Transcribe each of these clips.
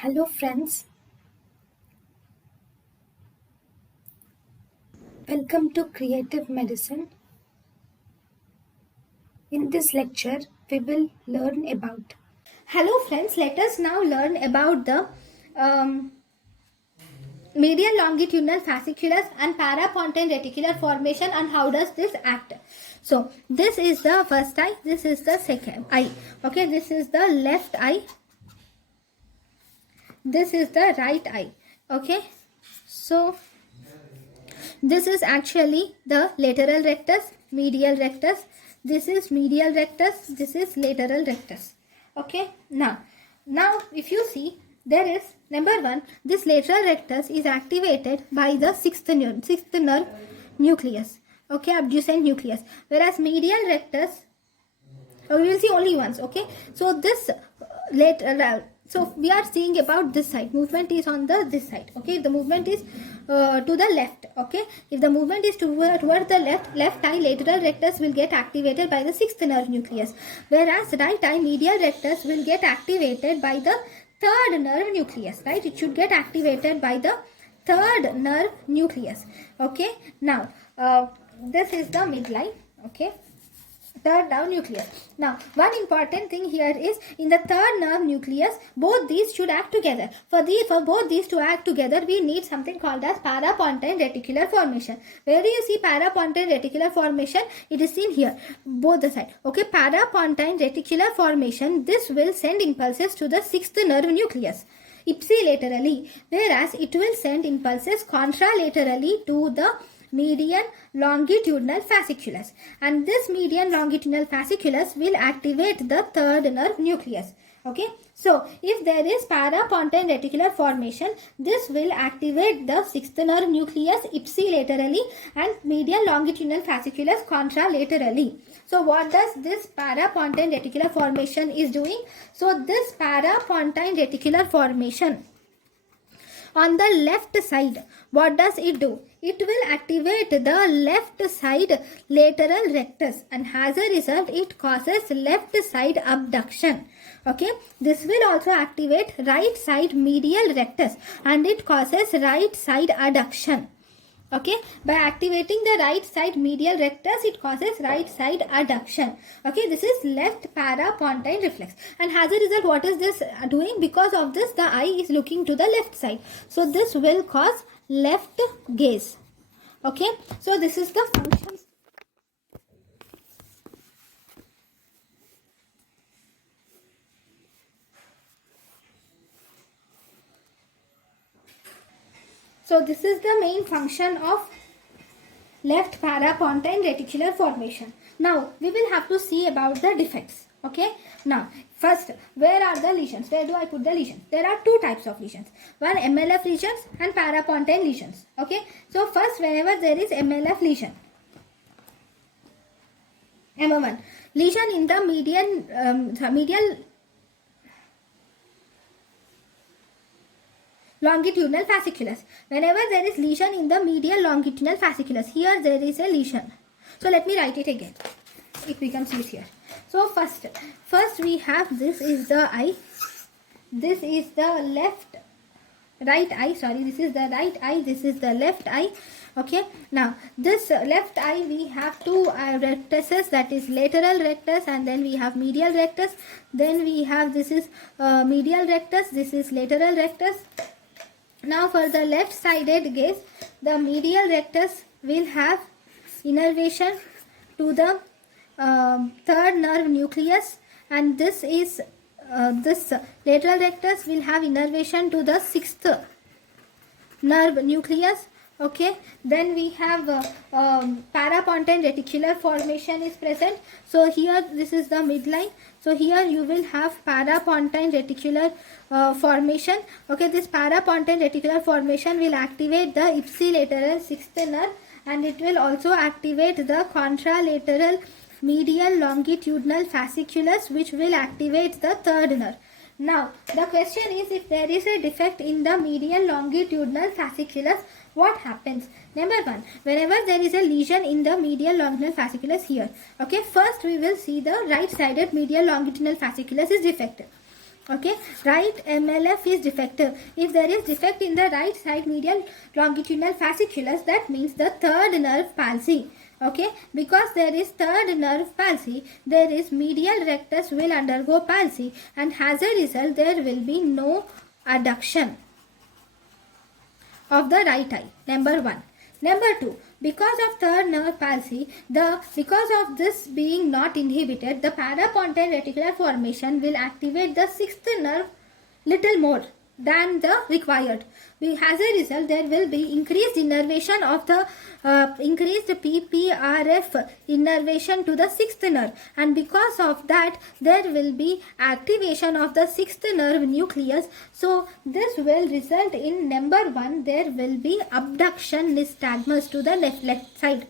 Hello friends, welcome to Creative Medicine. In this lecture, we will learn about. Hello friends, let us now learn about the medial longitudinal fasciculus and parapontine reticular formation and how does this act. So this is the first eye, this is the second eye. Okay, this is the left eye, this is the right eye. Okay, so this is actually the lateral rectus, medial rectus. This is medial rectus, this is lateral rectus. Okay, now if you see, there is number one, this lateral rectus is activated by the sixth nerve nucleus. Okay, abducent nucleus. Whereas medial rectus, we will see only once. Okay, so this so we are seeing about this side. Movement is on this side. Okay, if the movement is to the left. Okay, if the movement is toward the left eye lateral rectus will get activated by the sixth nerve nucleus, whereas right eye medial rectus will get activated by the third nerve nucleus. Right, it should get activated by the third nerve nucleus. Okay, now this is the midline. Okay, third nerve nucleus. Now, one important thing here is in the third nerve nucleus, both these should act together. For both these to act together, we need something called as parapontine reticular formation. Where do you see parapontine reticular formation? It is seen here, both the side. Okay, parapontine reticular formation. This will send impulses to the sixth nerve nucleus ipsilaterally, whereas it will send impulses contralaterally to the median longitudinal fasciculus, and this median longitudinal fasciculus will activate the third nerve nucleus. Okay, so if there is parapontine reticular formation, this will activate the sixth nerve nucleus ipsilaterally and median longitudinal fasciculus contralaterally. So what does this parapontine reticular formation is doing? So this parapontine reticular formation on the left side, what does it do? It will activate the left side lateral rectus, and as a result it causes left side abduction. Okay, this will also activate right side medial rectus and it causes right side adduction. Okay, by activating the right side medial rectus, it causes right side adduction. Okay, this is left parapontine reflex, and as a result, what is this doing? Because of this, the eye is looking to the left side, so this will cause left gaze. Okay, so this is the function. So this is the main function of left parapontine reticular formation. Now we will have to see about the defects. Okay, now first, where are the lesions? Where do I put the lesions? There are two types of lesions, one MLF lesions and parapontine lesions. Okay, so first, whenever there is MLF lesion, number one, lesion in the medial longitudinal fasciculus. Whenever there is lesion in the medial longitudinal fasciculus, here there is a lesion. So let me write it again. It becomes easier. So first we have, this is the eye. This is the right eye. Sorry, this is the right eye. This is the left eye. Okay. Now this left eye, we have two rectuses, that is lateral rectus, and then we have medial rectus. Then we have, this is medial rectus. This is lateral rectus. Now for the left sided gaze, the medial rectus will have innervation to the third nerve nucleus, and this is this lateral rectus will have innervation to the sixth nerve nucleus. Okay, then we have parapontine reticular formation is present. So here, this is the midline. So here you will have parapontine reticular formation. Okay, this parapontine reticular formation will activate the ipsilateral sixth nerve, and it will also activate the contralateral medial longitudinal fasciculus, which will activate the third nerve. Now the question is, if there is a defect in the medial longitudinal fasciculus, what happens? Number one, whenever there is a lesion in the medial longitudinal fasciculus here. Okay, first we will see the right sided medial longitudinal fasciculus is defective. Okay, right MLF is defective. If there is defect in the right side medial longitudinal fasciculus, that means the third nerve palsy. Okay, because there is third nerve palsy, there is medial rectus will undergo palsy, and as a result there will be no adduction of the right eye. Number 1. Number 2, because of third nerve palsy, because of this being not inhibited, the parapontine reticular formation will activate the sixth nerve little more than the required. As a result, there will be increased innervation of the increased PPRF innervation to the sixth nerve, and because of that there will be activation of the sixth nerve nucleus. So this will result in number 1, there will be abduction nystagmus to the left side.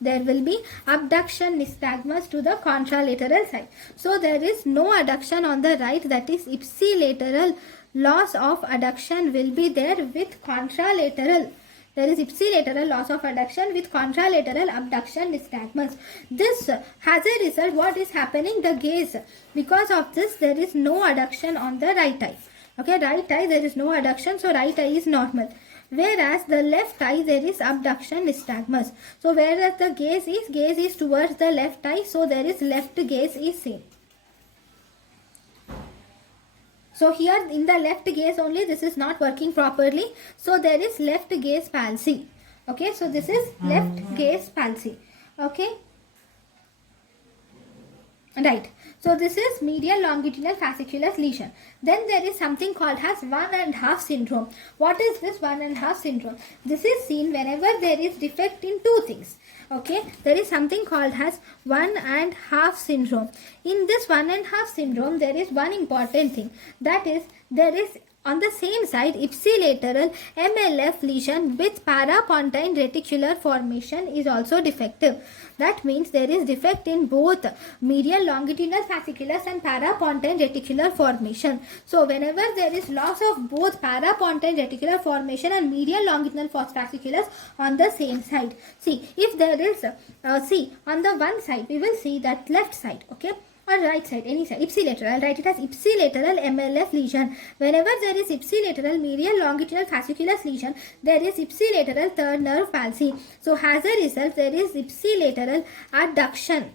There will be abduction nystagmus to the contralateral side. So there is no adduction on the right, that is ipsilateral loss of adduction will be there with contralateral. There is ipsilateral loss of adduction with contralateral abduction nystagmus. This has a result, what is happening? The gaze, because of this there is no adduction on the right eye. Okay, right eye there is no adduction, so right eye is normal. Whereas the left eye there is abduction nystagmus. So whereas the gaze is towards the left eye, so there is left gaze is seen. So here in the left gaze only this is not working properly. So there is left gaze palsy. Okay, so this is left gaze palsy. Okay. Right. So this is medial longitudinal fasciculus lesion. Then there is something called as 1.5 syndrome. What is this 1.5 syndrome? This is seen whenever there is defect in two things. Okay, there is something called as 1.5 syndrome. In this 1.5 syndrome, there is one important thing. That is, there is on the same side ipsilateral MLF lesion with parapontine reticular formation is also defective. That means there is defect in both medial longitudinal fasciculus and parapontine reticular formation. So whenever there is loss of both parapontine reticular formation and medial longitudinal fasciculus on the same side. See, if there is, see on the one side we will see that left side, okay, or right side, any side, ipsilateral. I'll write it as ipsilateral MLF lesion. Whenever there is ipsilateral medial longitudinal fasciculus lesion, there is ipsilateral third nerve palsy. So as a result, there is ipsilateral adduction.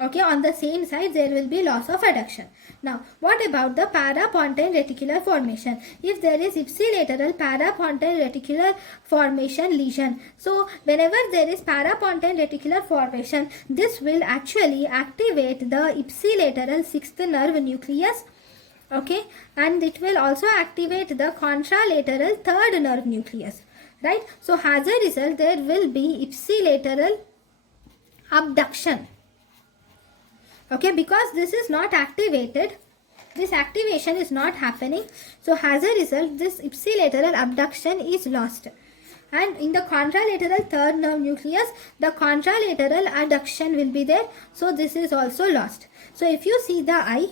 Okay, on the same side there will be loss of adduction. Now, what about the parapontine reticular formation? If there is ipsilateral parapontine reticular formation lesion, so whenever there is parapontine reticular formation, this will actually activate the ipsilateral sixth nerve nucleus. Okay, and it will also activate the contralateral third nerve nucleus. Right? So, as a result, there will be ipsilateral abduction. Okay, because this is not activated, this activation is not happening. So as a result, this ipsilateral abduction is lost. And in the contralateral third nerve nucleus, the contralateral adduction will be there. So this is also lost. So if you see the eye,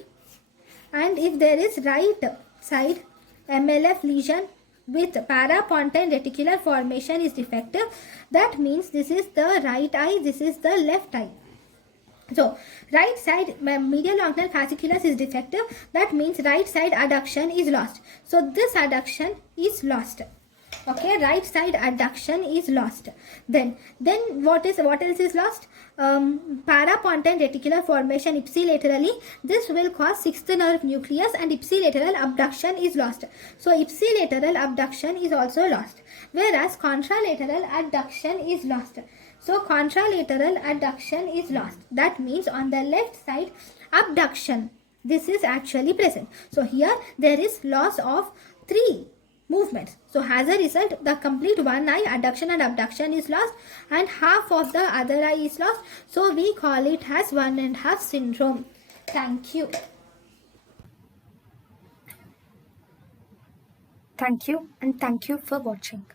and if there is right side MLF lesion with parapontine reticular formation is defective, that means this is the right eye, this is the left eye. So, right side medial longitudinal fasciculus is defective. That means right side adduction is lost. So, this adduction is lost. Okay, right side adduction is lost. Then what else is lost? Parapontine reticular formation ipsilaterally. This will cause sixth nerve nucleus, and ipsilateral abduction is lost. So, ipsilateral abduction is also lost. Whereas contralateral adduction is lost. So, contralateral adduction is lost. That means on the left side, abduction, this is actually present. So, here there is loss of 3 movements. So, as a result, the complete one eye adduction and abduction is lost, and half of the other eye is lost. So, we call it as 1.5 syndrome. Thank you. Thank you, and thank you for watching.